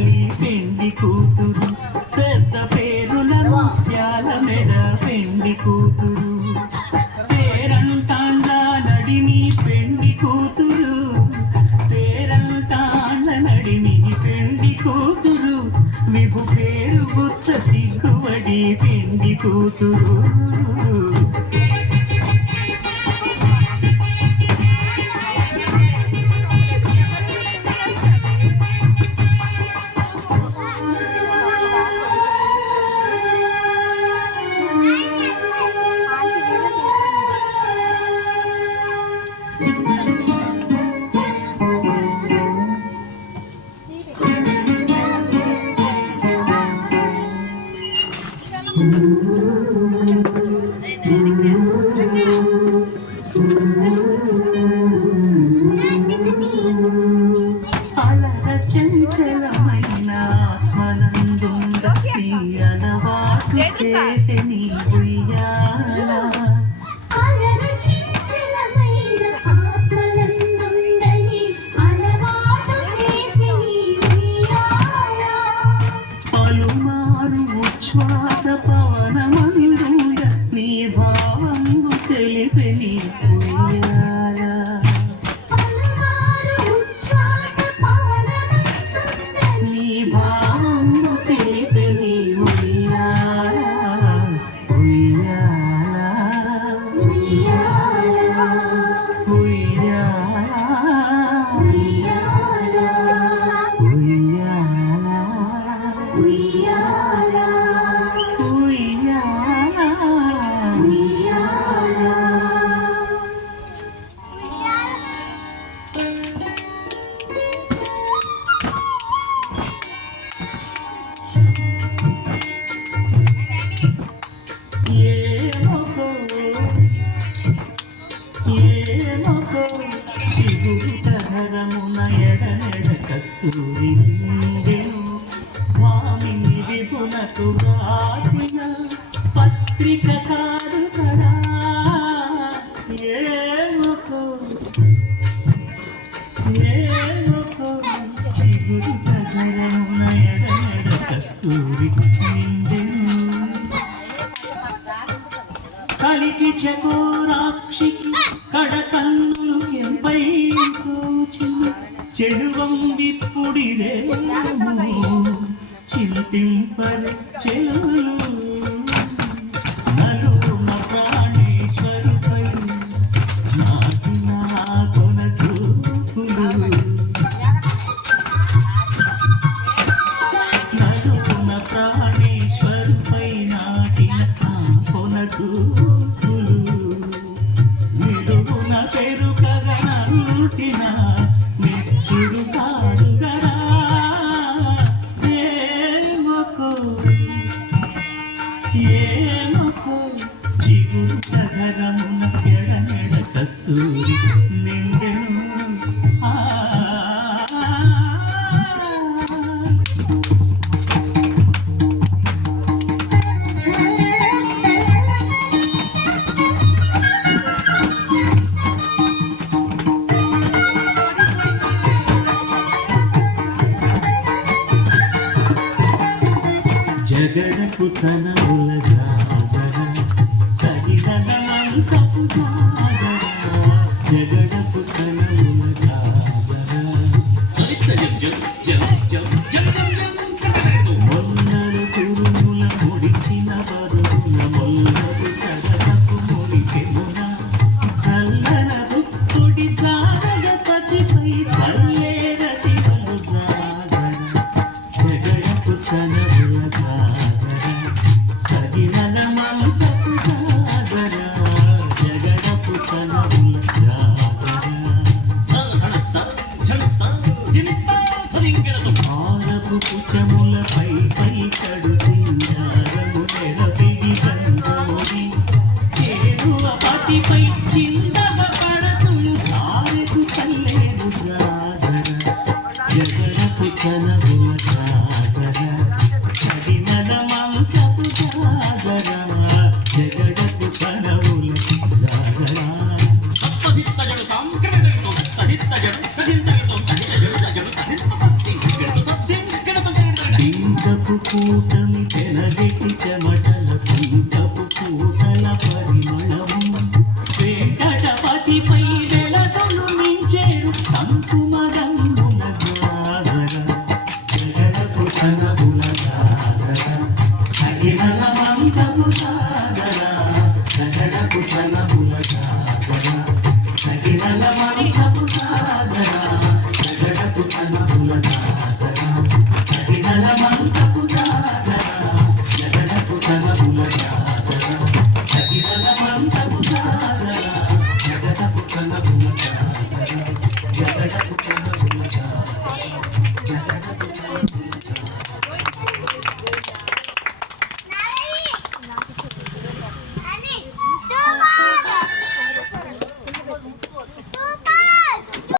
తాళి పెండి కూతురు పెద్ద పేరుల ముత్యాల మెడ పెండి కూతురు పేరంటాండ్ల నడిని పెండి కూతురు పేరంటాండ్ల నడిని పెండి కూతురు విభు పేరు గుత్త సిగ్గువడి పెండి కూతురు చంచలమైన ఆత్మనందుండీ అలవాటు చేసే నీ ఉయ్యాల పలుమారు ఉచ్ఛ్వాస పవనమందుండ నీ భావంగు తెలిపే నీ ఉయ్యాల చిగురుతరమున ఎడనెడ కస్తూరి స్వామిని విపునకు రాసిన పత్రిక కాదు కదా ఏమకో చిగురుతరమున ఎడనెడ కస్తూరి కలికి చకోరాక్షికి కడకన్నులు కెంపై చెడువం విప్పుడిదే చింతింపరు చెలులు నలుగుమ ప్రాణేశ్వరుపై నాటిన కొన చూపులు నలుగుమ ప్రాణేశ్వరుపై నాటిన కొన చూపులు నిలుగున పెరుగగనంటిన నెత్తురు కాడుగరా ఏమకో చిగురు కథరమున ఎడమెడ కస్తూరి నిండెను జగడపు తనముల జాగర సగిరన మంచపు జాగర జగడపు తనముల జాగర మొన్నలు కురుముల ముడిచిన బరువుల మొల్లపు సగసపు ముడిచెమున చల్లన దుక్కుడి జాగపతిపై చల్లేరటి వలు జాగర జగడపు తనముల పుచ్చములపై పై కడు సింగారము నెరపిడి బందోరి చేరువ పతిపై చిందవ పడతులు సారెకు చల్లేరు జాగర జగడపు చనవుల జాగర చదినల మాంసపు జాగర జగడపు చనవుల జాగర అప్పహిత్తజడు సాంక్రమికం తహిత్తజడు కదింతగితం తహితజడు తహిత పంటపు కూటమి పెనగెట్టి చెమటల పంటపు కూటల పరిమళము వెంకటపతిపై వెలగలు మించేరు సంకుమగంగున జాగర జగడపు తనబుల జాగర అగినల మంతపు సాగర జగడపు తనబుల జాగర అగినల మంతపు సాగర జగడపు తనబుల జాగర అగినల మంతపు సాగర జగడపు తనబుల జాగర అగినల మంతపు సాగర జగడపు తనబుల జాగర జగడపు తనబుల జాగర